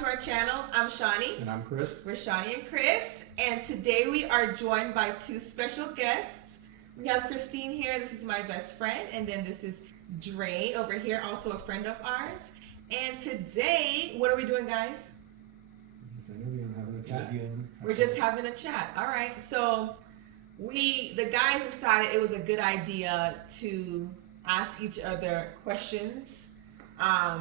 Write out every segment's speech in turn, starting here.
to our channel. I'm Shauny. And I'm Chris. We're Shauny and Cris, and today we are joined by two special guests. We have Christine here. This is my best friend, and then this is Dre over here, also a friend of ours. And today, what are we doing, guys? We're just having a chat. All right. So the guys decided it was a good idea to ask each other questions.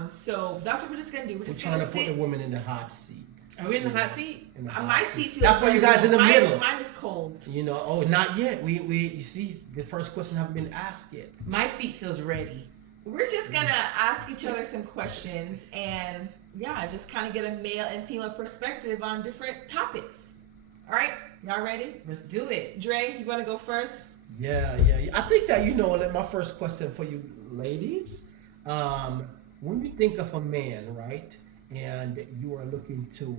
So that's what we're just gonna do. We're trying to put the women in the hot seat. Are we in the hot seat? My seat feels. That's why you guys in the middle. Mine is cold. You know, not yet. You see, the first question haven't been asked yet. My seat feels ready. We're just gonna ask each other some questions and just kind of get a male and female perspective on different topics. All right, y'all ready? Let's do it. Dre, you wanna go first? Yeah. I think that my first question for you ladies. When you think of a man, right, and you are looking to,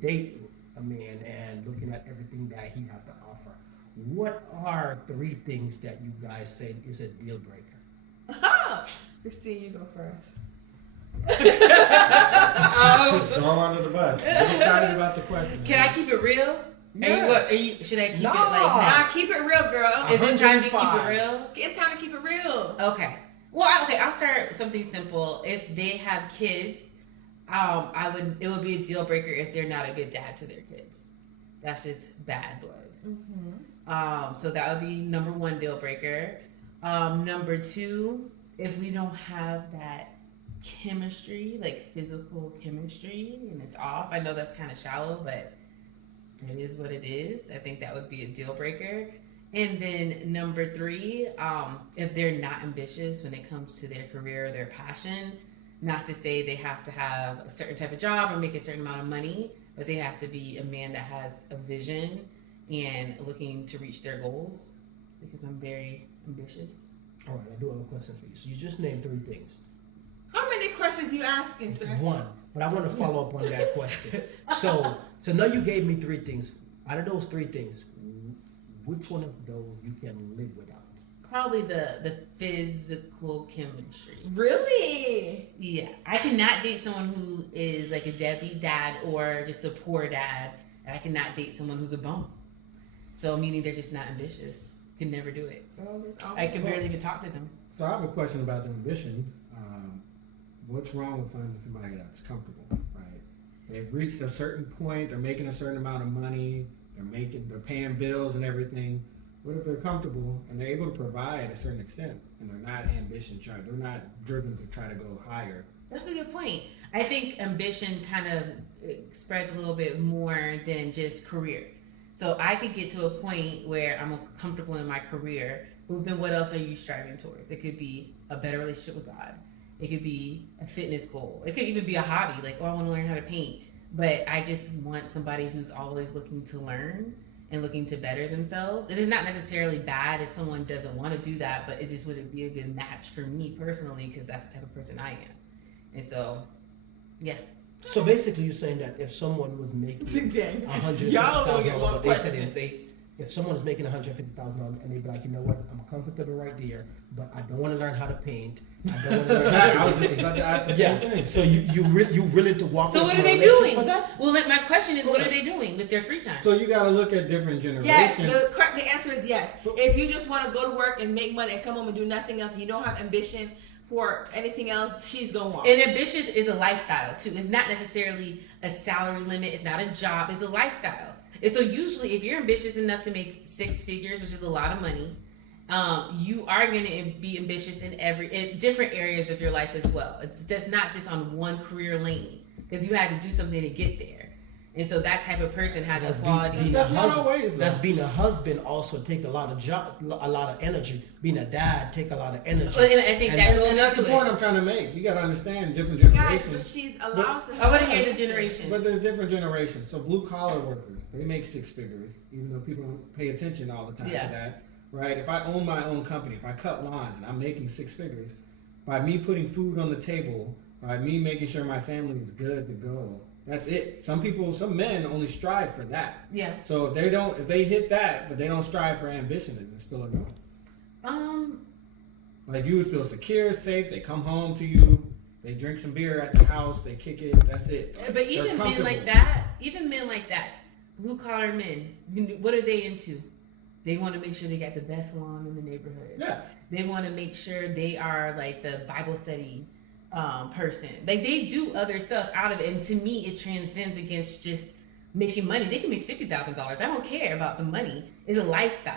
date a man and looking at everything that he has to offer, what are 3 things that you guys say is a deal breaker? Christine, you go first. Throw him under the bus. I'm excited about the question. Can I keep it real? Yes. Should I keep it Nah, like? keep it real, girl. Is it time to keep it real? It's time to keep it real. Okay. Well, I'll start something simple. If they have kids, it would be a deal breaker if they're not a good dad to their kids. That's just bad blood. Mm-hmm. So that would be number 1 deal breaker. Number 2, if we don't have that chemistry, like physical chemistry, and it's off. I know that's kind of shallow, but it is what it is. I think that would be a deal breaker. And then number 3, if they're not ambitious when it comes to their career or their passion, not to say they have to have a certain type of job or make a certain amount of money, but they have to be a man that has a vision and looking to reach their goals, because I'm very ambitious. All right, I do have a question for you. So you just named 3 things. How many questions you asking, sir? 1, but I want to follow up on that question. So now you gave me 3 things. Out of those 3 things, which one of those you can live without? Probably the physical chemistry. Really? Yeah. I cannot date someone who is like a deadbeat dad or just a poor dad. And I cannot date someone who's a bum. So meaning they're just not ambitious. Can never do it. I can barely even talk to them. So I have a question about the ambition. What's wrong with finding somebody that's comfortable, right? They've reached a certain point. They're making a certain amount of money. They're paying bills and everything. What if they're comfortable and they're able to provide at a certain extent and they're not they're not driven to try to go higher? That's a good point. I think ambition kind of spreads a little bit more than just career. So I could get to a point where I'm comfortable in my career, but then what else are you striving towards? It could be a better relationship with God. It could be a fitness goal. It could even be a hobby, like, I want to learn how to paint. But I just want somebody who's always looking to learn and looking to better themselves. It is not necessarily bad if someone doesn't want to do that, but it just wouldn't be a good match for me personally, because that's the type of person I am. And so, yeah. So basically, you're saying that if someone was making $150,000, they said if someone is making $150,000 and they be like, you know what, I'm comfortable right there, but I don't want to learn how to paint. I don't want to learn how to do these things. Yeah. So you willing to walk? So what are they doing? Well, my question is, what are they doing with their free time? So you got to look at different generations. Yes, the answer is yes. If you just want to go to work and make money and come home and do nothing else, you don't have ambition for anything else, she's gonna walk. And ambitious is a lifestyle too. It's not necessarily a salary limit. It's not a job. It's a lifestyle. And so usually, if you're ambitious enough to make 6 figures, which is a lot of money, you are going to be ambitious in different areas of your life as well. It's just not just on one career lane, because you had to do something to get there. And so that type of person has a quality. That's being a husband also take a lot of energy. Being a dad take a lot of energy. And I think that goes into it. And that's the point I'm trying to make. You got to understand different generations. Guys, but she's allowed to. I want to hear the generations. But there's different generations. So blue collar workers, they make 6 figures, even though people don't pay attention all the time to that. Right? If I own my own company, if I cut lawns and I'm making 6 figures, by me putting food on the table, by me making sure my family is good to go, that's it. Some men only strive for that. Yeah. So if they hit that, but they don't strive for ambition, it's still a no. Like you would feel secure, safe. They come home to you. They drink some beer at the house. They kick it. That's it. But even They're men like that, blue collar men, what are they into? They want to make sure they got the best lawn in the neighborhood. Yeah. They want to make sure they are like the Bible study person. Like they do other stuff out of it, and to me, it transcends against just making money. They can make $50,000. I don't care about the money. It's a lifestyle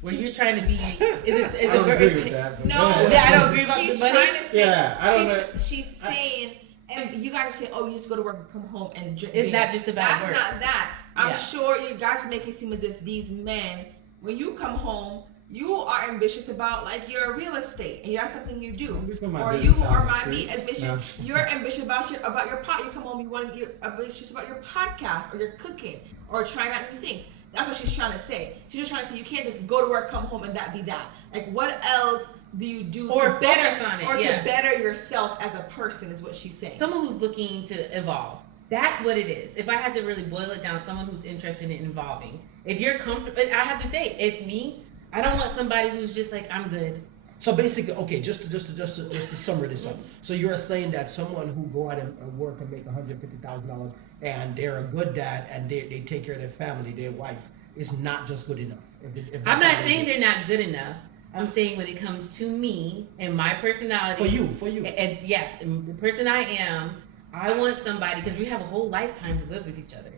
where you're trying to be. I don't agree with that. But No, go ahead. yeah, I don't agree about she's the money. trying to say. Yeah, I don't know. She's saying, and you guys say, "Oh, you just go to work and come home and drink." It's beer." not just about That's work. not that. I'm Yeah. sure you guys make it seem as if these men, when you come home, you are ambitious about like your real estate, and that's something you do, You put my or business you out or the might street. be ambitious. No. You're ambitious about your pod. You come home, you're ambitious about your podcast or your cooking or trying out new things. That's what she's trying to say. She's just trying to say you can't just go to work, come home, and that be that. Like, what else do you do Or to better focus on it, or yeah. to better yourself as a person? Is what she's saying. Someone who's looking to evolve. That's what it is. If I had to really boil it down, someone who's interested in evolving. If you're comfortable, I have to say, it's me. I don't want somebody who's just like, I'm good. So basically, okay, just to summarize this up. So you're saying that someone who go out and work and make $150,000 and they're a good dad and they take care of their family, their wife, is not just good enough. If I'm not saying they're not good enough. I'm saying when it comes to me and my personality. For you. And yeah, and the person I am, I want somebody, because we have a whole lifetime to live with each other.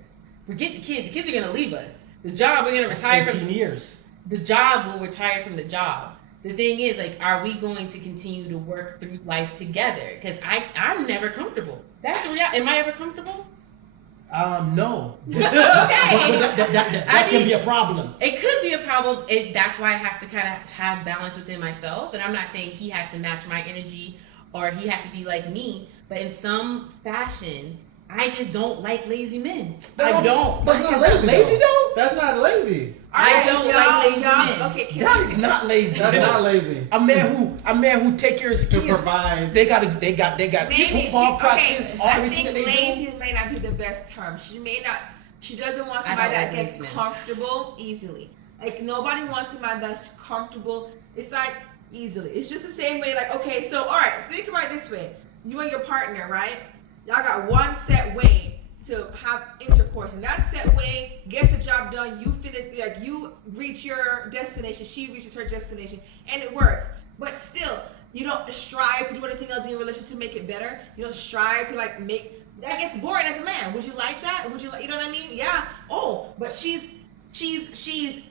Forget the kids. The kids are going to leave us. The job, we're going to retire 18 from. years. The job will retire from the job. The thing is, like, are we going to continue to work through life together? Because I'm never comfortable. That's the reality. Am I ever comfortable? No. Okay. That can be a problem. It could be a problem. That's why I have to kind of have balance within myself. And I'm not saying he has to match my energy or he has to be like me. But in some fashion, I just don't like lazy men. I don't. But is that lazy though? That's not lazy. I don't like lazy men. Okay, That is not lazy. That's not lazy. A man who take care of his To kids. provide. They got football practice. All I everything that think they do. lazy may not be the best term. She doesn't want I somebody don't that like gets lazy men. comfortable easily. Like nobody wants somebody that's comfortable. It's like easily. It's just the same way. Like okay, so all right, so think about it this way. You and your partner, right? Y'all got one set way to have intercourse, and that set way gets the job done. You finish, like you reach your destination, she reaches her destination, and it works. But still, you don't strive to do anything else in your relationship to make it better. You don't strive to like make that gets boring as a man. Would you like that? Would you like? You know what I mean? Yeah. Oh, but she's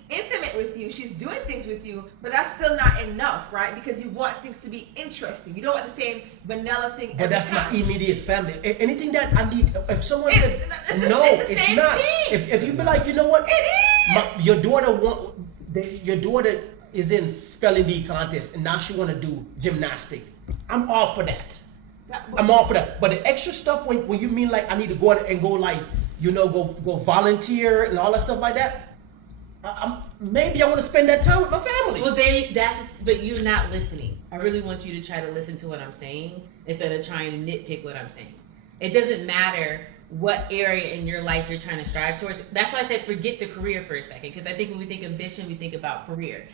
intimate with you. She's doing things with you, but that's still not enough, right? Because you want things to be interesting. You don't want the same vanilla thing. But every that's time. not immediate family. Anything that I need, if someone It's said the- no, it's the it's same not. thing. If you be like, you know what, It is. your daughter is in spelling bee contest and now she want to do gymnastic. I'm all for that. I'm all for that. But the extra stuff when you mean like I need to go out and go like go volunteer and all that stuff like that. Maybe I want to spend that time with my family. Well, but you're not listening. I really want you to try to listen to what I'm saying instead of trying to nitpick what I'm saying. It doesn't matter what area in your life you're trying to strive towards. That's why I said forget the career for a second, because I think when we think ambition, we think about career.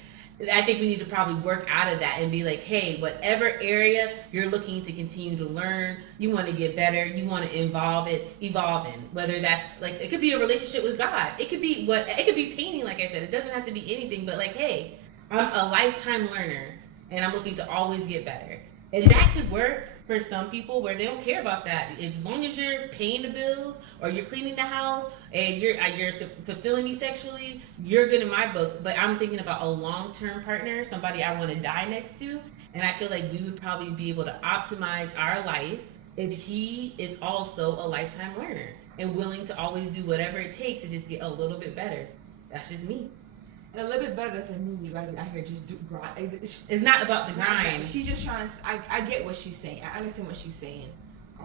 I think we need to probably work out of that and be like, hey, whatever area you're looking to continue to learn, you want to get better, you want to evolve in, whether that's like, it could be a relationship with God. It could be painting, like I said. It doesn't have to be anything, but like, hey, I'm a lifetime learner and I'm looking to always get better. And that could work for some people where they don't care about that. As long as you're paying the bills or you're cleaning the house and you're fulfilling me sexually, you're good in my book. But I'm thinking about a long-term partner, somebody I want to die next to. And I feel like we would probably be able to optimize our life if he is also a lifetime learner and willing to always do whatever it takes to just get a little bit better. That's just me. And a little bit better doesn't mean you gotta be out here just do grind. It's not about the grind. She's just trying to. I get what she's saying. I understand what she's saying.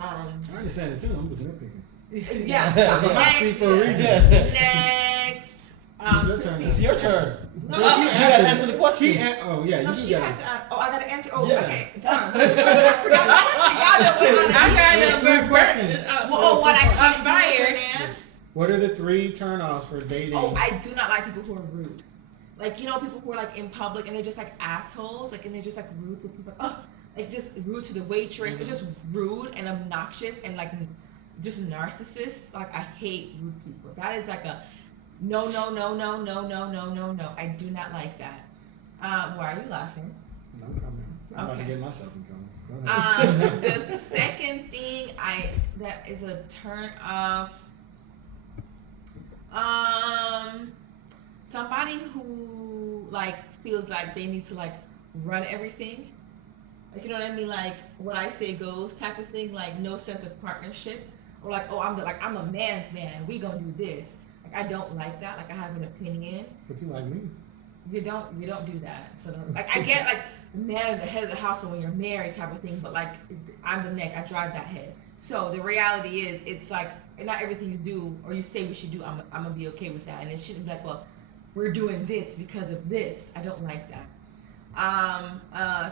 I understand it too. I'm just nitpicking. Yeah. It's a hot seat Next. for a reason. Next. It's your turn. Christine. It's your turn. No, you she gotta answer the question. No, she has to. I gotta answer. Oh, Yes. okay. Done. I forgot the question. Y'all know what I got There's number three questions. Well, what I can't I'm do with fired. a man. What are the 3 turnoffs for dating? Oh, I do not like people who are rude. Like, you know, people who are like in public and they're just like assholes, like, and they're just like rude with people. Oh, like just rude to the waitress, or just rude and obnoxious and like just narcissist. Like I hate rude people. That is like a no. I do not like that. Why are you laughing? No comment. I'm about to Okay. get myself in trouble. Go ahead. The second thing that is a turn off. Somebody who like feels like they need to like run everything. Like, you know what I mean? Like what I say goes type of thing. Like no sense of partnership, or like, oh, I'm a man's man. We gonna do this. Like I don't like that. Like I have an opinion. But you like me. You don't do that. So like I get like the man, the head of the household when you're married type of thing. But like I'm the neck. I drive that head. So the reality is, it's like not everything you do or you say we should do, I'm gonna be okay with that. And it shouldn't be like, well, we're doing this because of this. I don't like that. Third Why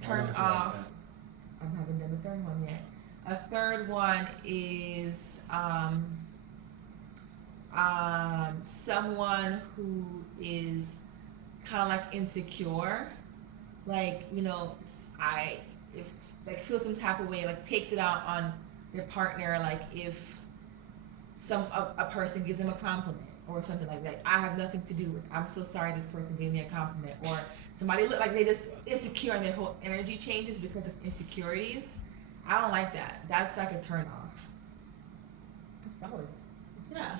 turn don't you like off. that? I haven't done the third one yet. A third one is someone who is kind of like insecure, like, you know, if like feel some type of way, like takes it out on their partner, like if a person gives them a compliment or something like that. I have nothing to do with it. I'm so sorry this person gave me a compliment. Or somebody look like they just insecure and their whole energy changes because of insecurities. I don't like that. That's like a turn off. Yeah.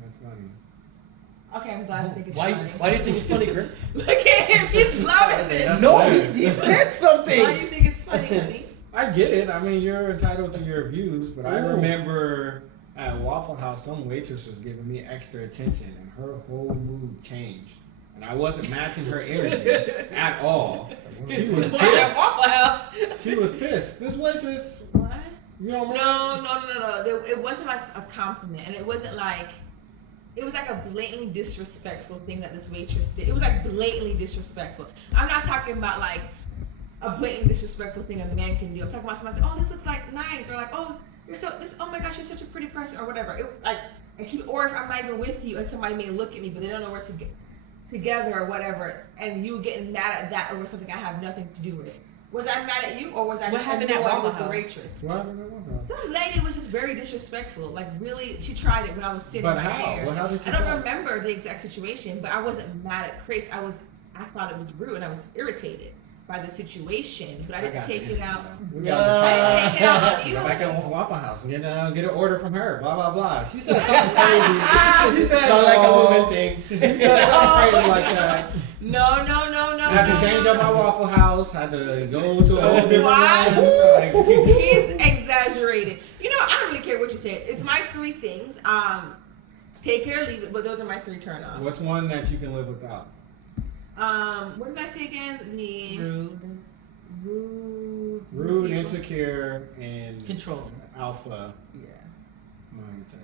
That's funny. Okay, I'm glad you think it's Why funny. do you think it's funny, Chris? Look at him, he's loving it. That's No, hilarious. he said something. Why do you think it's funny, honey? I get it. I mean, you're entitled to your views, but I Ooh. remember at Waffle House, some waitress was giving me extra attention, and her whole mood changed, and I wasn't matching her energy at all. She was At pissed. Waffle House. She was pissed. This waitress, What? you know, No. It wasn't like a compliment, and it wasn't like. It was like a blatantly disrespectful thing that this waitress did. It was like blatantly disrespectful. I'm not talking about like a blatantly disrespectful thing a man can do. I'm talking about somebody saying, "Oh, this looks like nice," or like, "Oh, oh my gosh, you're such a pretty person," or whatever. Or if I'm not even with you and somebody may look at me, but they don't know where to get together or whatever, and you getting mad at that over something I have nothing to do with. Was I mad at you, or was I What just happened at annoyed Waffle with the House? waitress? What happened at Waffle House? Some lady was just very disrespectful. Like really, she tried it when I was sitting But right how? there. Well, how did she I don't try it? remember the exact situation, but I wasn't mad at Chris. I thought it was rude, and I was irritated by the situation. But I didn't got take the it out. We Yeah. got I didn't take it out on the you. Go back at Waffle House and get an order from her. Blah blah blah. She said something crazy. She said Sound like a woman thing. She said something crazy like that. No. I had to change up my Waffle House. Had to go to a whole different Why? one. He's exaggerated. You know, I don't really care what you say. It's my three things. Take it or leave it, but those are my three turnoffs. What's one that you can live without? What did I say again? The Rude, people. insecure, and Controlling. alpha Yeah. mindset.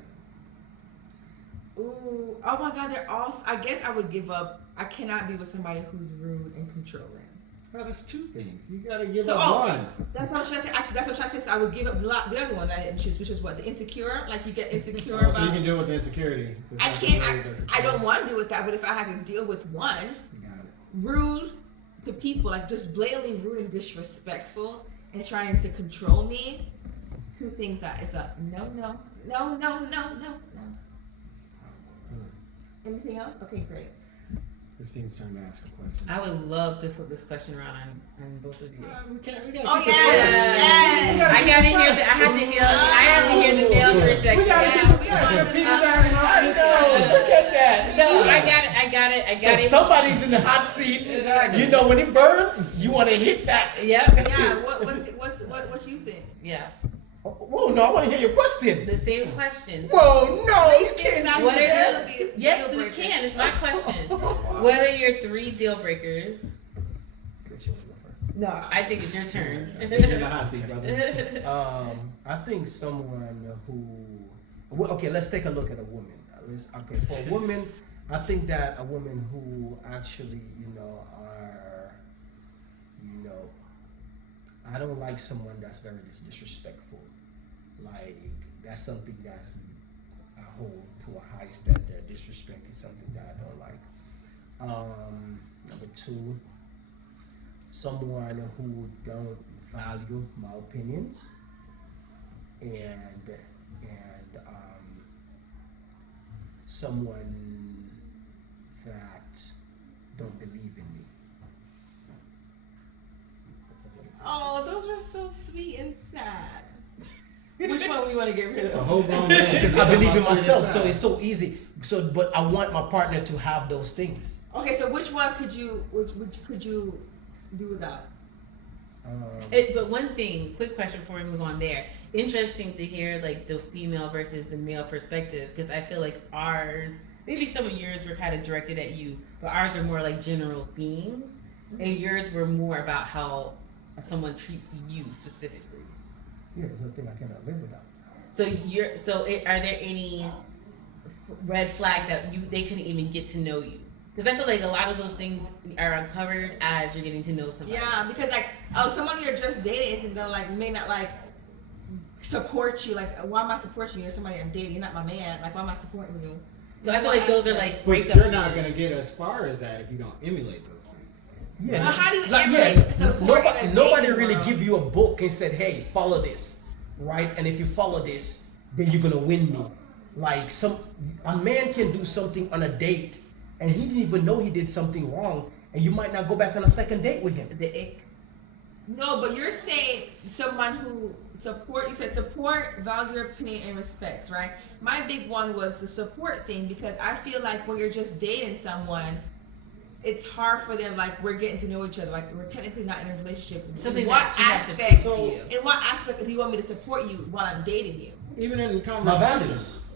Ooh, oh my God, they're all. I guess I would give up. I cannot be with somebody who's rude and controlling. Well, that's two things. You gotta give So, up one. That's what I'm trying to say. That's what I'm trying to say. So I would give up the other one that I didn't choose, which is what, the insecure. Like you get insecure Oh, about. so you can deal with the insecurity. I can't. I don't want to deal with that. But if I had to deal with one, You got it. rude to people, like just blatantly rude and disrespectful, and trying to control me. Two things that is a no. Anything else? Okay, great. Christine's trying to ask a question. I would love to flip this question around on both of you. We gotta Oh keep it yes, yes. I gotta hear the. I had to hear the males for a second. We gotta Yeah, keep we it want fresh. to- Piggyback on I this know. discussion. Look at that. So I got it. So somebody's in the hot seat. Exactly. You know when it burns, you want to hit that. Yep. Yeah. What you think? Yeah. Whoa, no, I want to hear your question. The same questions. Whoa, no, you can't. Exactly. What are Deal- your, deal yes, we breaker. can. It's my question. What are your 3 deal breakers? No, I think it's your turn. You're in the hot seat, brother. I think someone who. Okay, let's take a look at a woman. Okay, for a woman, I think that a woman who actually, I don't like someone that's very disrespectful. Like that's something that's I hold to a high standard. Disrespect is something that I don't like. Number 2, someone who don't value my opinions, and someone that don't believe in me. Oh, those were so sweet and sad. Which one we want to get rid It's a of? whole grown man. Because I believe in myself, so it's so easy. So, but I want my partner to have those things. Okay, so which one could you do without? But one thing, quick question before we move on there. Interesting to hear like the female versus the male perspective, because I feel like ours, maybe some of yours were kind of directed at you, but ours are more like general theme, and yours were more about how someone treats you specifically. Yeah, there's nothing I cannot live without. Are there any red flags that they couldn't even get to know you? Because I feel like a lot of those things are uncovered as you're getting to know somebody. Yeah, because like, someone you're just dating isn't gonna like, may not like support you. Like, why am I supporting you? You're somebody I'm dating, you're not my man. Like, why am I supporting you? So I feel like those are like But breakup. you're not gonna get as far as that if you don't emulate those things. Yeah. Well, how do you Like, emulate support in a nobody dating really world? give you a book and said, "Hey, follow this," right? And if you follow this, then you're gonna win me. Like a man can do something on a date, and he didn't even know he did something wrong, and you might not go back on a second date with him. The ick. No, but you're saying someone who you said support, values your opinion, and respects, right? My big one was the support thing, because I feel like when you're just dating someone, it's hard for them, like, we're getting to know each other, like, we're technically not in a relationship. Something In what that she has to aspect, prove to you. in what aspect do you want me to support you while I'm dating you? Even in My conversations. values,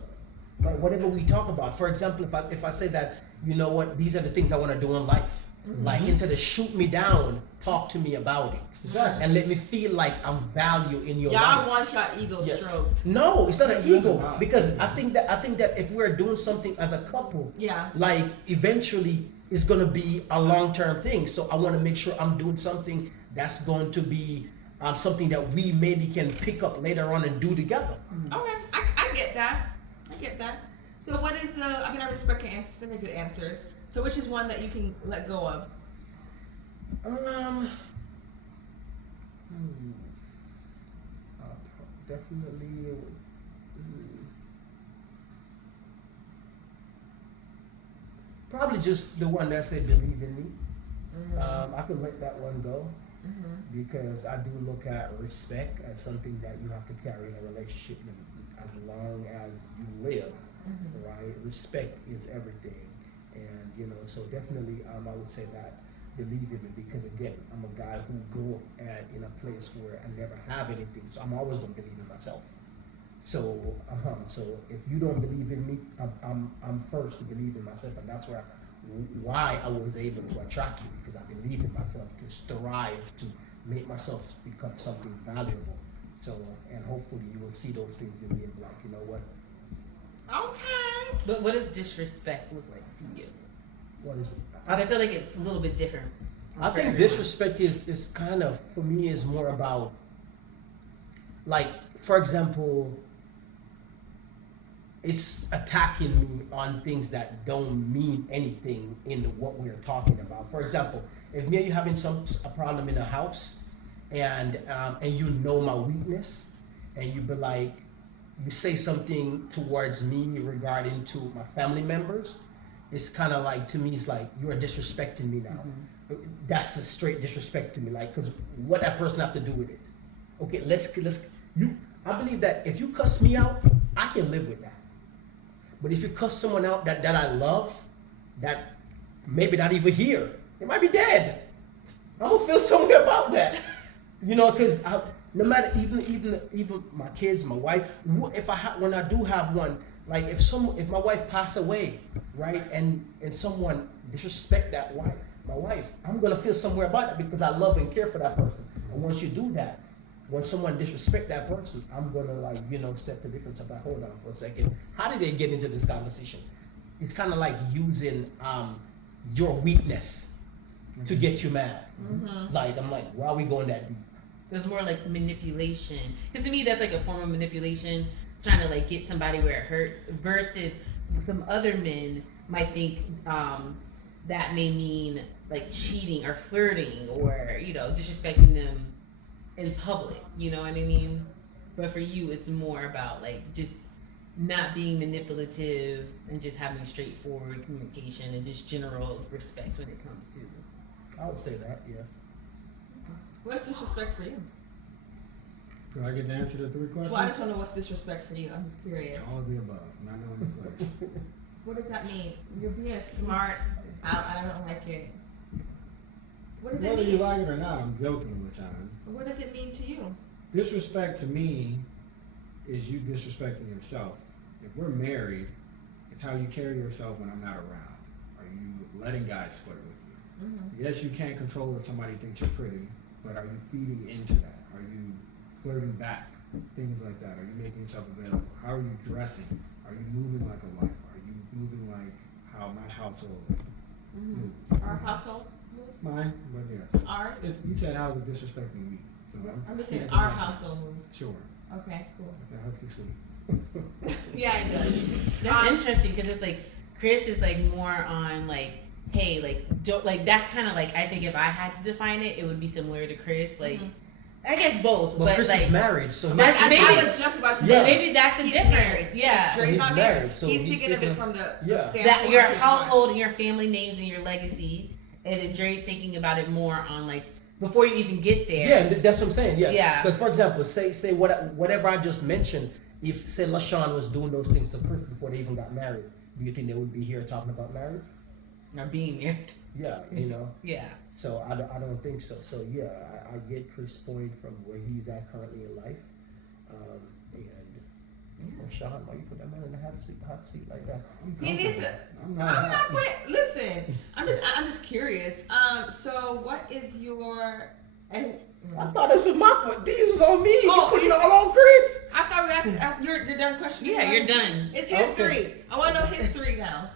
like whatever we talk about. For example, if I say that, you know what, these are the things I want to do in life. Like, instead of shoot me down, talk to me about it. Exactly. And let me feel like I'm value in your Y'all life. want your ego Yes. stroked. No, it's not an It's ego, not. because I think that if we're doing something as a couple, Yeah. like eventually it's gonna be a long-term thing. So I want to make sure I'm doing something that's going to be something that we maybe can pick up later on and do together. Okay, I get that. I get that. So what is I respect your answers. They're good answers. So which is one that you can let go of? Definitely. Probably just the one that said believe in me. I could let that one go, because I do look at respect as something that you have to carry in a relationship as long as you live, right? Respect is everything, and so definitely, I would say that believe in me, because again, I'm a guy who grew up in a place where I never have anything, so I'm always gonna believe in myself. So if you don't believe in me, I'm first to believe in myself, and that's why I was able to attract you, because I believe in myself, to strive to make myself become something valuable. So, and hopefully you will see those things in me and be like, you know what? Okay. But what does disrespect look like to you? What is it? 'Cause I feel like it's a little bit different. I for think everyone. disrespect is kind of, for me, is more about, like, for example, it's attacking me on things that don't mean anything in what we're talking about. For example, if me and you having a problem in the house, and you know my weakness, and you be like, you say something towards me regarding to my family members, it's kind of like, to me, it's like, you are disrespecting me now. That's a straight disrespect to me, like, because what that person have to do with it? Okay, I believe that if you cuss me out, I can live with that. But if you cuss someone out that I love, that maybe not even here, they might be dead, I'm gonna feel some way about that. Because no matter, even my kids, my wife, when I do have one, like if my wife pass away, right, and someone disrespect my wife, I'm gonna feel somewhere about it, because I love and care for that person. And once you do that, when someone disrespect that person, I'm gonna step the difference. I'm like, hold on for a second. How did they get into this conversation? It's kind of like using your weakness to get you mad. Like, I'm like, why are we going that deep? There's more like manipulation. Because to me, that's like a form of manipulation, trying to like get somebody where it hurts, versus some other men might think that may mean like cheating or flirting or disrespecting them in public. You know what I mean? But for you, it's more about like just not being manipulative and just having straightforward communication and just general respect when it comes to. I would say that, yeah. What's disrespect for you? Do I get to answer the 3 questions? Well, I just want to know what's disrespect for you. I'm curious. All of the above. Not knowing the place. What does that mean? You're being smart. I don't like it. What does Whether it you mean? like it or not, I'm joking with time. What does it mean to you? Disrespect to me is you disrespecting yourself. If we're married, it's how you carry yourself when I'm not around. Are you letting guys flirt with you? Mm-hmm. Yes, you can't control if somebody thinks you're pretty, but are you feeding into that? Are you flirting back? Things like that. Are you making yourself available? How are you dressing? Are you moving like a wife? Are you moving like how my household moves? Our household? Mine, but yeah. Ours? You said how's it disrespecting me? So I'm just saying speaking our for myself. household move. Sure. Okay, cool. I hope you sleep. Yeah, it does. That's interesting because it's like Chris is like more on like, hey, like don't like that's kind of like I think if I had to define it, it would be similar to Chris. Like I guess both, But but Chris like is married, so That's- I maybe- was just about to Yeah. say maybe that's the he's difference. married. Yeah, Dre's He's not married, married. so he's he's thinking of it thinking- from the Yeah. standpoint that of your his wife. household and your family names and your legacy, and then Dre's thinking about it more on like before you even get there. yeah, that's what I'm saying. Yeah, Yeah. Because for example, say whatever I just mentioned. If say LaShawn was doing those things to Chris before they even got married, do you think they would be here talking about marriage? Or being married. Yeah, you know. Yeah. So I don't think so. So yeah, I get Chris' point from where he's at currently in life, and Sean, why you put that man in the hot seat like that? He needs to. I'm I'm not. not putting. Listen, I'm just curious. So what is your? And I thought this was my point. These was on me. Oh, you put it you all on Chris. I thought we asked. You're done questioning. Yeah, you're done. It's history. Okay. I want to know history now.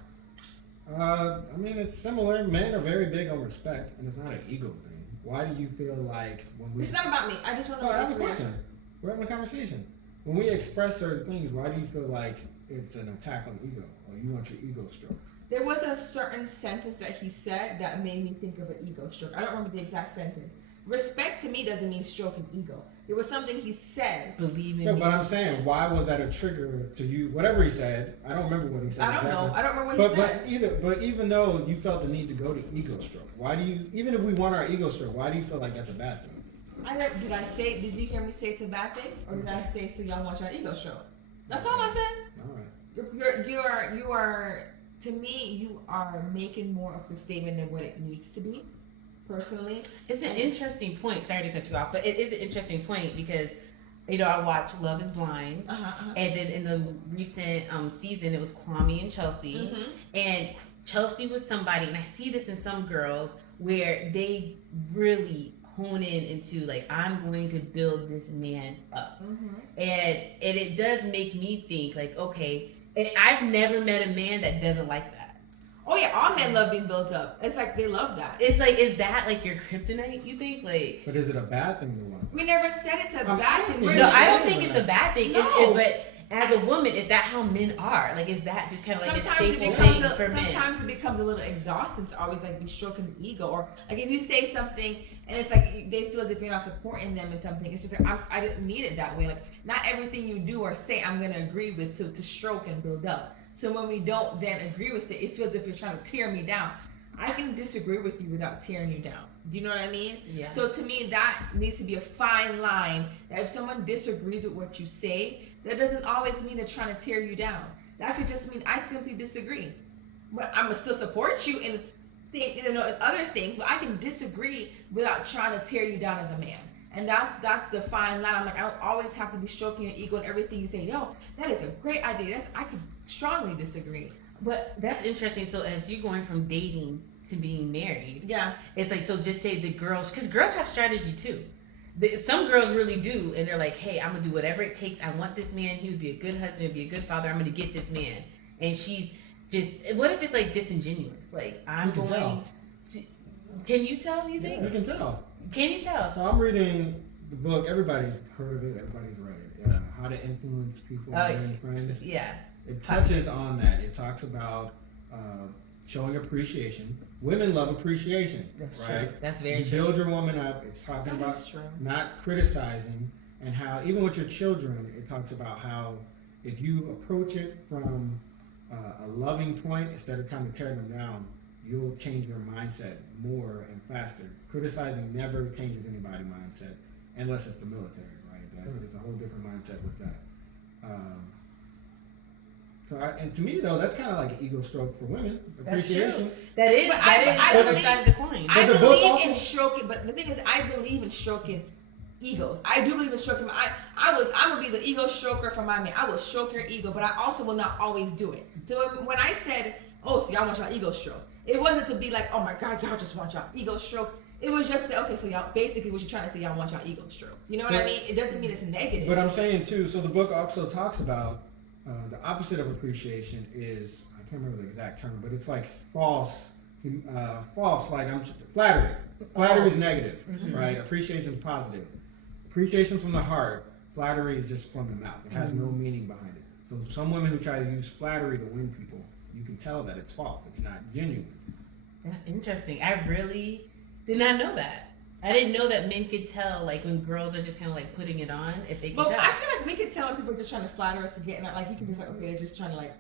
I mean, it's similar. Men are very big on respect, and it's not an ego thing. Why do you feel like when we? It's not about me. I just want to No, know. I have a information. question. We're having a conversation. When we express certain things, why do you feel like it's an attack on ego, or you want your ego stroked? There was a certain sentence that he said that made me think of an ego stroke. I don't remember the exact sentence. Respect to me doesn't mean stroking ego. It was something he said. Believe in Yeah, me. but I'm saying, why was that a trigger to you? Whatever he said, I don't remember what he said. I don't exactly. know. I don't remember what he said. But even though you felt the need to go to ego stroke, why do you? Even if we want our ego stroke, why do you feel like that's a bad thing? Did you hear me say it's a bad thing? Or did I say so y'all want your ego stroke? That's all I said. All right. You are to me, you are making more of the statement than what it needs to be. Personally, It's an interesting point. Sorry to cut you off, but it is an interesting point because, I watched Love Is Blind, and then in the recent season, it was Kwame and Chelsea, and Chelsea was somebody, and I see this in some girls where they really hone in into like, I'm going to build this man up, and it does make me think like, okay, and I've never met a man that doesn't like that. Oh yeah, all men love being built up. It's like they love that. It's like, is that like your kryptonite? You think like? But is it a bad thing to want? We never said it's a I'm bad asking thing. you. No, Really. I don't think it's a bad thing. No. But as a woman, is that how men are? Like, is that just kind of like a Sometimes it staple becomes thing for men? sometimes it becomes a little exhausting to always like be stroking the ego, or like if you say something and it's like they feel as if you're not supporting them in something. It's just like I didn't mean it that way. Like not everything you do or say I'm gonna agree with to stroke and build up. So when we don't then agree with it, it feels as if you're trying to tear me down. I can disagree with you without tearing you down. Do you know what I mean? Yeah. So to me, that needs to be a fine line. That if someone disagrees with what you say, that doesn't always mean they're trying to tear you down. That could just mean I simply disagree. But I'm gonna still support you in other things. But I can disagree without trying to tear you down as a man. And that's the fine line. I'm like, I don't always have to be stroking your ego and everything you say. Yo, that is a great idea. I could strongly disagree. But that's interesting. So as you're going from dating to being married, Yeah. it's like, so just say the girls, because girls have strategy too. Some girls really do, and they're like, hey, I'm gonna do whatever it takes. I want this man. He would be a good husband, be a good father. I'm gonna get this man. And she's just, what if it's like disingenuous? Like, I'm You can going tell. to, can you tell, you think? You can tell. Can you tell? So I'm reading the book. Everybody's heard of it. Everybody's read it. How to Influence People and Friends. Yeah. It touches on that. It talks about showing appreciation. Women love appreciation, That's right? true. That's very You true. build your woman up. It's talking That about is true. not criticizing, and how even with your children, it talks about how if you approach it from a loving point instead of trying to tear them down, you'll change your mindset more and faster. Criticizing never changes anybody's mindset unless it's the military, right? There's a whole different mindset with that. And to me though, that's kind of like an ego stroke for women. That's true. Appreciation. That is But that is I the other believe- side of the coin. I the book believe also- in stroking, but the thing is, I believe in stroking egos. I do believe in stroking. I'm gonna be the ego stroker for my man. I will stroke your ego, but I also will not always do it. So when I said, "Oh, see, I want y'all ego stroke," it wasn't to be like, "Oh my God, y'all just want y'all ego stroke." It was just say, "Okay, so y'all basically what you're trying to say, y'all want y'all ego stroke." You know what I But- mean? It doesn't mean it's negative. But I'm saying too. So the book also talks about the opposite of appreciation is, I can't remember the exact term, but it's like false. Like flattery. Flattery is negative, right? Appreciation is positive. Appreciation from the heart. Flattery is just from the mouth. It has no meaning behind it. So some women who try to use flattery to win people, you can tell that it's false. It's not genuine. That's interesting. I really did not know that. I didn't know that men could tell, like, when girls are just kind of like putting it on, if they can But tell. I feel like we could tell when people are just trying to flatter us to get, and like you can just like, okay, they're just trying to like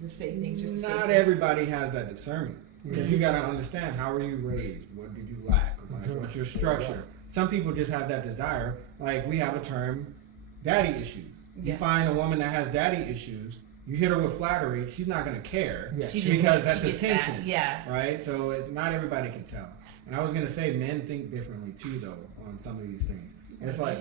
just say things just to say Not things. everybody has that discernment. Because you got to understand, how were you raised? What did you lack? Like, what's your structure? Some people just have that desire. Like, we have a term, daddy issues. You Yeah. find a woman that has daddy issues, you hit her with flattery, she's not going to care. Yeah. She just because she that's gets attention. that. Yeah. Right? So not everybody can tell. And I was going to say, men think differently too, though, on some of these things. It's like,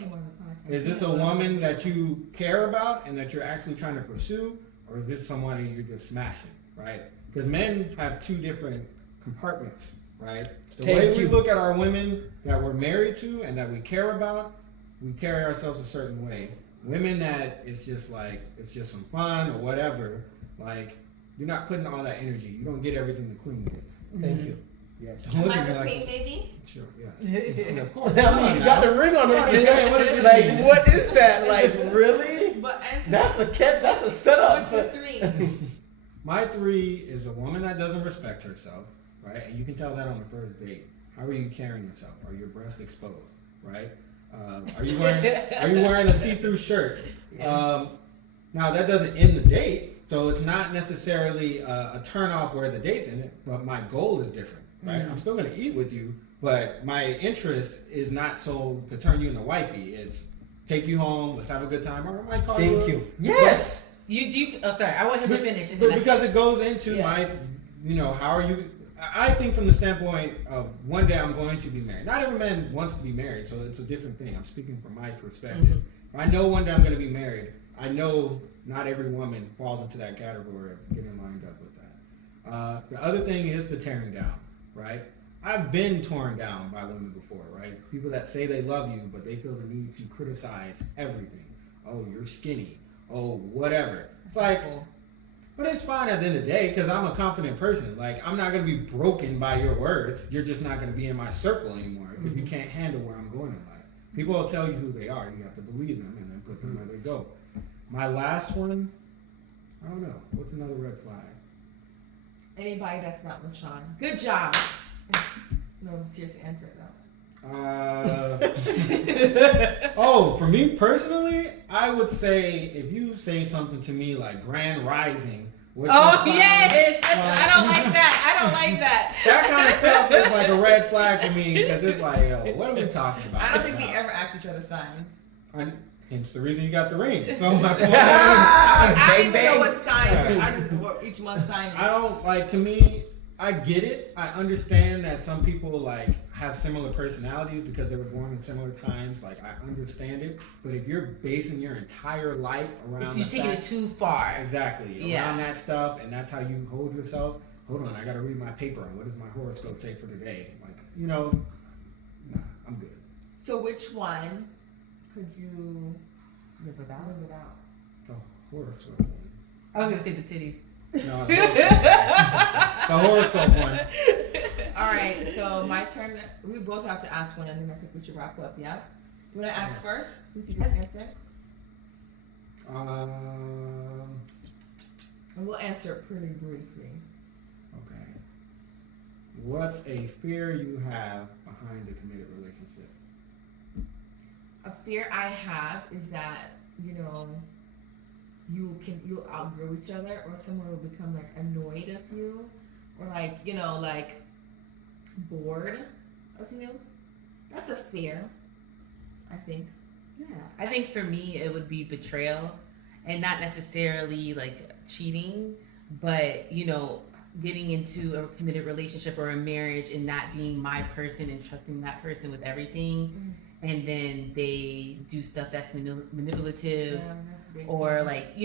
is this a woman that you care about and that you're actually trying to pursue? Or is this somebody you're just smashing, right? Because men have two different compartments, right? The way Thank we you. look at our women that we're married to and that we care about, we carry ourselves a certain way. Women that it's just like, it's just some fun or whatever, like, you're not putting all that energy. You don't get everything the queen gets. Thank you. Yes. Don't look Am at me I the like- queen, maybe? Sure, yeah. Of course. I mean, you got the ring on I'm it. just saying, what does this Like, mean? what is that? Like, really? But answer That's a setup. what's your three? My three is a woman that doesn't respect herself, right? And you can tell that on the first date. How are you carrying yourself? Are your breasts exposed, right? Are you wearing a see-through shirt? Now that doesn't end the date, so it's not necessarily a turn off where the date's in it. But my goal is different, right? I'm still gonna eat with you, but my interest is not so to turn you into wifey. It's take you home, let's have a good time, or I might call you. Thank you. Yes. Sorry, I want him to finish. And But then because it goes into Yeah. my, how are you? I think from the standpoint of one day I'm going to be married. Not every man wants to be married, so it's a different thing. I'm speaking from my perspective. If I know one day I'm going to be married, I know not every woman falls into that category of getting lined up with that. The other thing is the tearing down, right? I've been torn down by women before, right? People that say they love you, but they feel the need to criticize everything. Oh, you're skinny. Oh, whatever. It's like, but it's fine at the end of the day because I'm a confident person. Like, I'm not going to be broken by your words. You're just not going to be in my circle anymore because you can't handle where I'm going in life. People will tell you who they are. You have to believe them and then put them where they go. My last one, I don't know. What's another red flag? Anybody that's not LaShawn. Good job. No, just answer it though. Oh, for me personally, I would say if you say something to me like Grand Rising. what's your sign? yes, I don't like that. I don't like that. That kind of stuff is like a red flag for me because it's like, yo, what are we talking about? I don't think we ever asked each other sign. Hence the reason you got the ring. So my point I don't even bang. know what signs. Right. I just what each month sign is. I don't like. To me, I get it. I understand that some people like have similar personalities because they were born in similar times. Like I understand it. But if you're basing your entire life around You're the taking it fact- too far. exactly Yeah. around that stuff, and that's how you hold yourself. Hold on, I gotta read my paper on what does my horoscope say for today. Like nah, I'm good. So which one could you Live without? live without? The horoscope. I was gonna say the titties. No, the horoscope one. All right, so my turn. We both have to ask one, and then I think we should wrap up. Yeah. You want to ask first? You can just answer it, and we'll answer it pretty briefly. Okay. what's a fear you have behind a committed relationship? A fear I have is that, you'll outgrow each other, or someone will become like annoyed of you, or like, like bored of you. That's a fear, I think. Yeah, I think for me it would be betrayal, and not necessarily like cheating, but getting into a committed relationship or a marriage and not being my person and trusting that person with everything, and then they do stuff that's manipulative, or like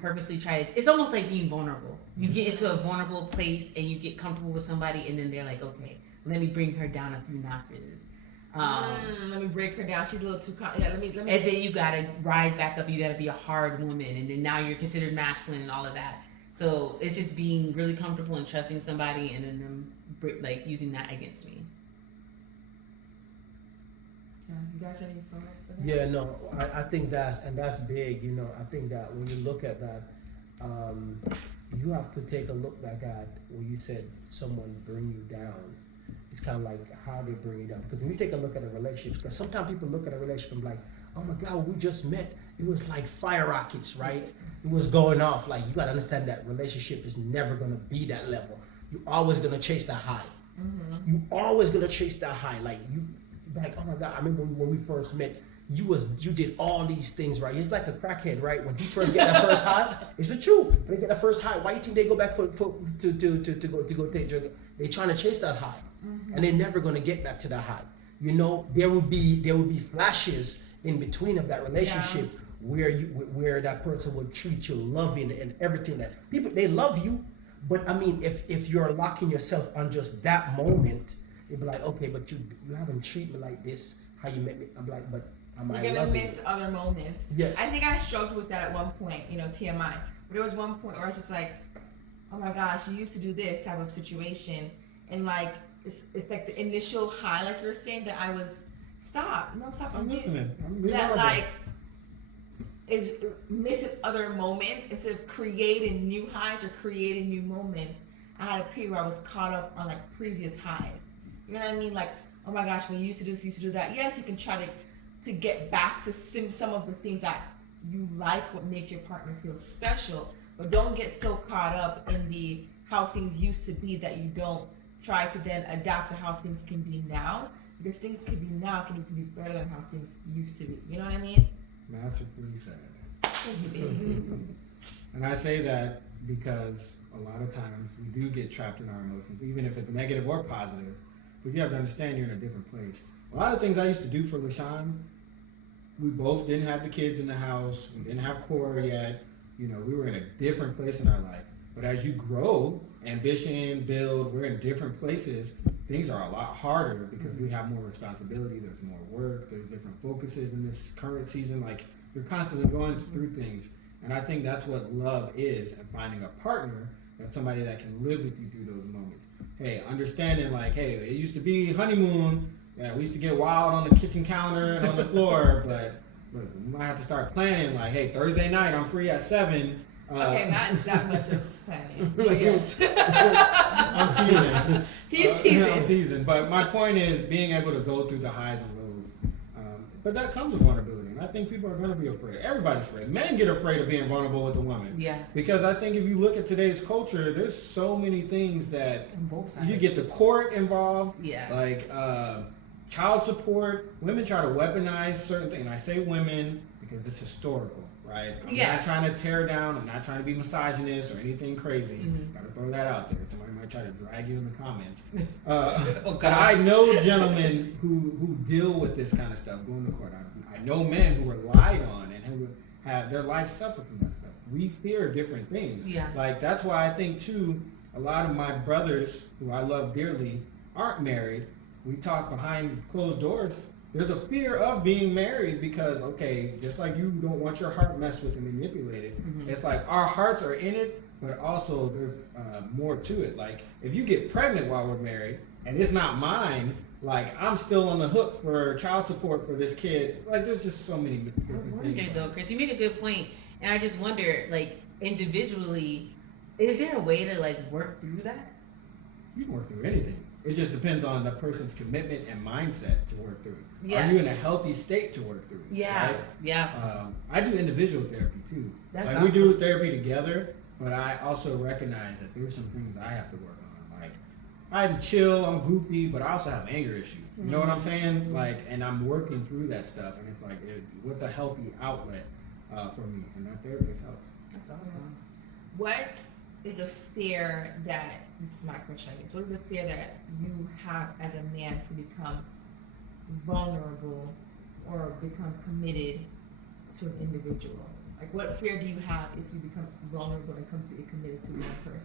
purposely try to. It's almost like being vulnerable. You get into a vulnerable place and you get comfortable with somebody, and then they're like, okay, let me bring her down a few notches. Let me break her down. She's a little too. Let me. And then you gotta rise back up. You gotta be a hard woman, and then now you're considered masculine and all of that. So it's just being really comfortable and trusting somebody, and then them like using that against me. Yeah, you guys have any thoughts for that? Yeah, no, I think that's big. I think that when you look at that, you have to take a look back at when you said someone bring you down. It's kind of like how they bring you down. Because when you take a look at a relationship, because sometimes people look at a relationship like, oh my God, we just met. It was like fire rockets, right? It was going off. Like, you got to understand that relationship is never going to be that level. You're always going to chase that high. Mm-hmm. You always going to chase that high. Like, oh my God, I remember when we first met, you did all these things, right? It's like a crackhead, right? When you first get that first high, it's the truth. When they get that first high, why you think they go back to go take drugs? They're trying to chase that high. Mm-hmm. And they're never going to get back to that high. There will be flashes in between of that relationship where that person will treat you loving and everything. That people, they love you, but I mean, if you're locking yourself on just that moment, you'll be like, okay, but you haven't treated me like this. How you met me? I'm like, but you're gonna miss other moments. Yes. I think I struggled with that at one point. TMI. But there was one point where I was just like, oh my gosh, you used to do this type of situation, and like. It's like the initial high, like you were saying, that I was stop. I'm listening. That like it misses other moments instead of creating new highs or creating new moments. I had a period where I was caught up on like previous highs. You know what I mean? Like, oh my gosh, when you used to do this, you used to do that. Yes, you can try to get back to some of the things that you like, what makes your partner feel special, but don't get so caught up in the how things used to be that you don't try to then adapt to how things can be now, because things can be now can even be better than how things used to be. You know what I mean? That's what we said. And I say that because a lot of times we do get trapped in our emotions, even if it's negative or positive. But you have to understand you're in a different place. A lot of things I used to do for LaShawn, we both didn't have the kids in the house. We didn't have Cora yet. We were in a different place in our life. But as you grow, ambition, build, we're in different places. Things are a lot harder because we have more responsibility. There's more work. There's different focuses in this current season. Like, you're constantly going through things. And I think that's what love is, and finding a partner, that's somebody that can live with you through those moments. Hey, understanding like, hey, it used to be honeymoon. Yeah, we used to get wild on the kitchen counter and on the floor. But look, we might have to start planning. Like, hey, Thursday night, I'm free at 7. Okay, not that much of planning. But yes. I'm teasing. He's teasing. I'm teasing. But my point is being able to go through the highs and lows. But that comes with vulnerability. And I think people are going to be afraid. Everybody's afraid. Men get afraid of being vulnerable with a woman. Yeah. Because I think if you look at today's culture, there's so many things that On both sides. you get the court involved. Yeah. Like child support. Women try to weaponize certain things. And I say women because it's historical. Right? I'm not trying to tear down. I'm not trying to be misogynist or anything crazy. Gotta throw that out there. Somebody might try to drag you in the comments. But I know gentlemen who deal with this kind of stuff going to court. I know men who were lied on and who have their life suffered from that stuff. We fear different things. Yeah. Like, that's why I think too, a lot of my brothers who I love dearly aren't married. We talk behind closed doors. There's a fear of being married because, okay, just like you don't want your heart messed with and manipulated, it's like our hearts are in it, but also there's more to it. Like, if you get pregnant while we're married and it's not mine, like, I'm still on the hook for child support for this kid. Like, there's just so many different things. I wonder though, Chris, you make a good point, and I just wonder, like, individually, is there a way to like work through that? You can work through anything. It just depends on the person's commitment and mindset to work through it. Yeah. Are you in a healthy state to work through it? Yeah. Right? Yeah. I do individual therapy too. That's like awesome. we do therapy together, but I also recognize that there's some things I have to work on. Like I'm chill, I'm goofy, but I also have anger issues. You know what I'm saying? Like, and I'm working through that stuff, and it's like, what's a healthy outlet for me? And that therapist helps. That's awesome. What is a fear that, this is my question, I guess, what is a fear that you have as a man to become vulnerable or become committed to an individual? Like, what fear do you have if you become vulnerable and completely committed to one person?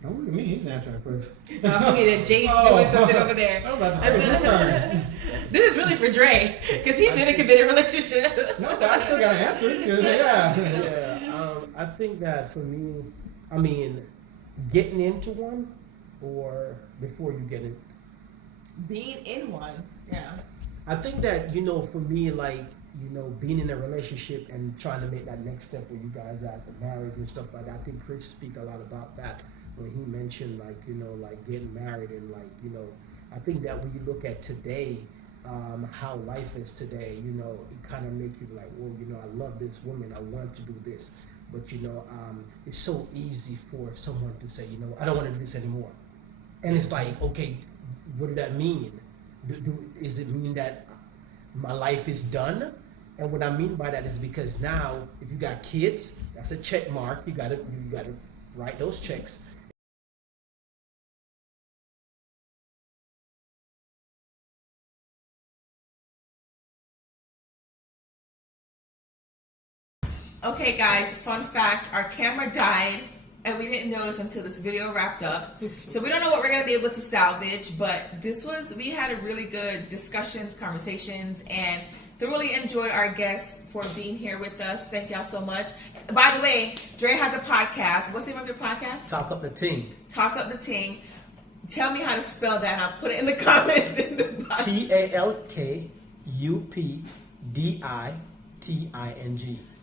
Don't look at me, he's answering first. I'm looking at Jace doing something over there. I'm about to say it's his turn. This is really for Dre, because he's in a committed relationship. No, but I still got to answer. 'Cause, yeah. Yeah, I think that for me, I mean, getting into one or before you get it. Being in one, yeah. I think that, you know, for me, like, you know, being in a relationship and trying to make that next step where you guys are married and stuff like that. I think Chris speak a lot about that when he mentioned, like, you know, like getting married and, like, you know, I think that when you look at today, how life is today, you know, it kind of make you like, well, you know, I love this woman, I love to do this, but, you know, it's so easy for someone to say, you know, I don't want to do this anymore. And it's like, okay, what does that mean? Is it mean that my life is done? And what I mean by that is because now, if you got kids, that's a check mark. You gotta write those checks. Okay, guys, fun fact, our camera died and we didn't notice until this video wrapped up. So we don't know what we're going to be able to salvage, but we had a really good discussions, conversations, and thoroughly enjoyed our guests for being here with us. Thank y'all so much. By the way, Dre has a podcast. What's the name of your podcast? Talkupditing. Talk Up the Ting. Tell me how to spell that and I'll put it in the comment. In the box. TALKUPDITING.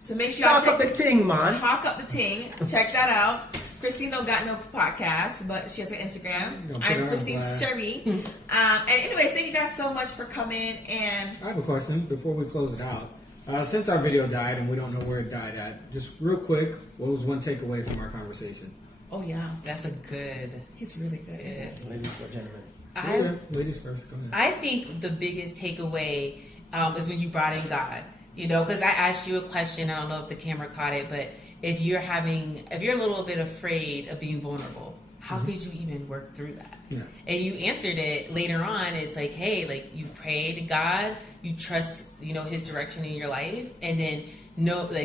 So make sure y'all Talk up the ting, man. Talk Up the Ting. Check that out. Christine don't got no podcast, but she has her Instagram. Don't put her I'm on Christine blast. Sherry. And anyways, thank you guys so much for coming. And I have a question before we close it out. Since our video died and we don't know where it died at, just real quick, what was one takeaway from our conversation? oh yeah, That's a good. he's really good. Isn't he? Ladies and gentlemen. Ladies first, go ahead. I think the biggest takeaway is when you brought in God. You know, because I asked you a question. I don't know if the camera caught it, but if you're a little bit afraid of being vulnerable, how could you even work through that? Yeah. And you answered it later on. It's like, hey, like you pray to God, you trust, you know, His direction in your life, and then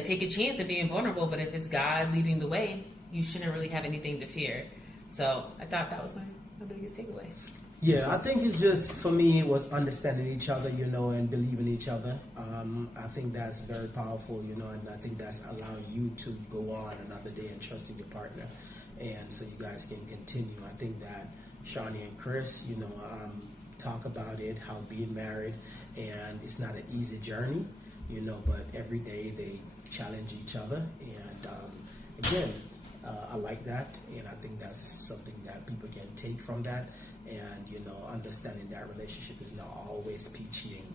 take a chance of being vulnerable. But if it's God leading the way, you shouldn't really have anything to fear. So I thought that was my biggest takeaway. Yeah, I think it's just, for me, it was understanding each other, you know, and believing each other. I think that's very powerful, you know, and I think that's allowing you to go on another day and trusting your partner. And so you guys can continue. I think that Shauny and Cris, you know, talk about it, how being married, and it's not an easy journey, you know, but every day they challenge each other. And again, I like that, and I think that's something that people can take from that. And, you know, understanding that relationship is not always peachy and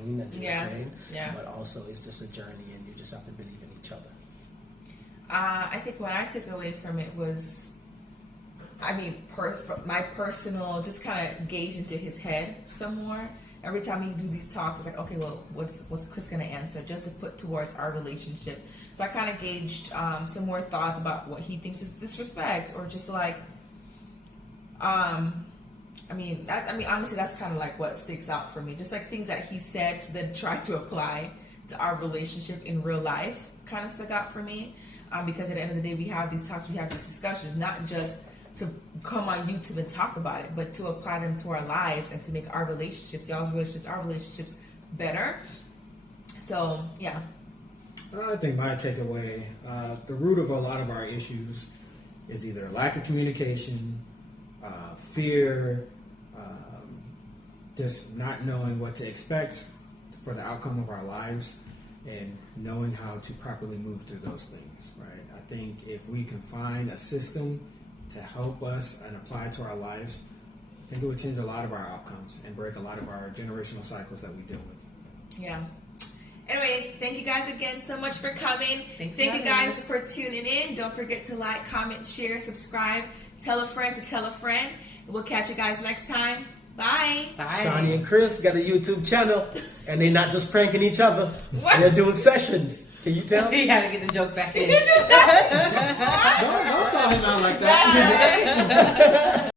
clean, as you're saying. Yeah. But also it's just a journey, and you just have to believe in each other. I think what I took away from it was, I mean, my personal, just kind of gauge into his head some more. Every time you do these talks, it's like, okay, well, what's Chris going to answer, just to put towards our relationship. So I kind of gauged some more thoughts about what he thinks is disrespect, or just like, honestly, that's kind of like what sticks out for me. Just like things that he said to then try to apply to our relationship in real life kind of stuck out for me. Because at the end of the day, we have these talks, we have these discussions, not just to come on YouTube and talk about it, but to apply them to our lives and to make our relationships, y'all's relationships, our relationships better. So, yeah. I think my takeaway, the root of a lot of our issues is either lack of communication, fear, just not knowing what to expect for the outcome of our lives, and knowing how to properly move through those things, right? I think if we can find a system to help us and apply it to our lives, I think it would change a lot of our outcomes and break a lot of our generational cycles that we deal with. Yeah. Anyways, thank you guys again so much for coming. Thank you guys for tuning in. Don't forget to like, comment, share, subscribe, tell a friend to tell a friend. We'll catch you guys next time. Bye. Bye. Shauny and Cris got a YouTube channel, and they're not just pranking each other. What? They're doing sessions. Can you tell? You gotta get the joke back in. Don't call him out like that.